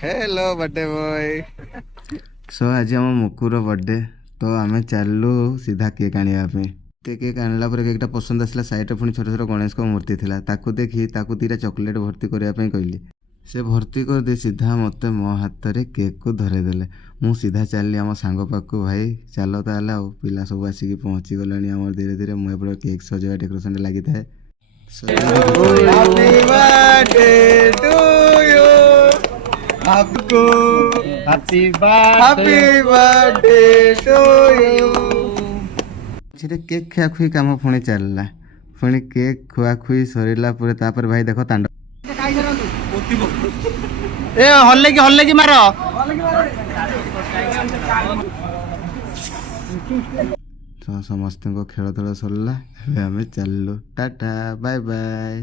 Hello birthday boy. सो आज आम मुकुर birthday तो आम चलू सीधा केक आने केक आनला केकटा पसंद आसला साइड पुणी छोट छोट गणेश को मूर्ति थिला ताकू देखी ताकू दीटा चॉकलेट भर्ती करने कहली से भर्ती कर दे सीधा मत मो हाथ रे केक को धरेदेले मु सीधा चलली आम सांग पाक भाई चलो ताल आ पिला सब आसिक पहुँची गला धीरे धीरे मुझे केक सजावा डेकोरेशन लगी था। हैप्पी बर्थडे टू यू आपको happy birthday to you. Cake खुआ खुई काम पुणी चलला पुणी केक खुआ खुई सरला भाई देख तांड ए हल्ले की मार समस्त खेल खेल सरला आम चलू टाटा बाय बाय।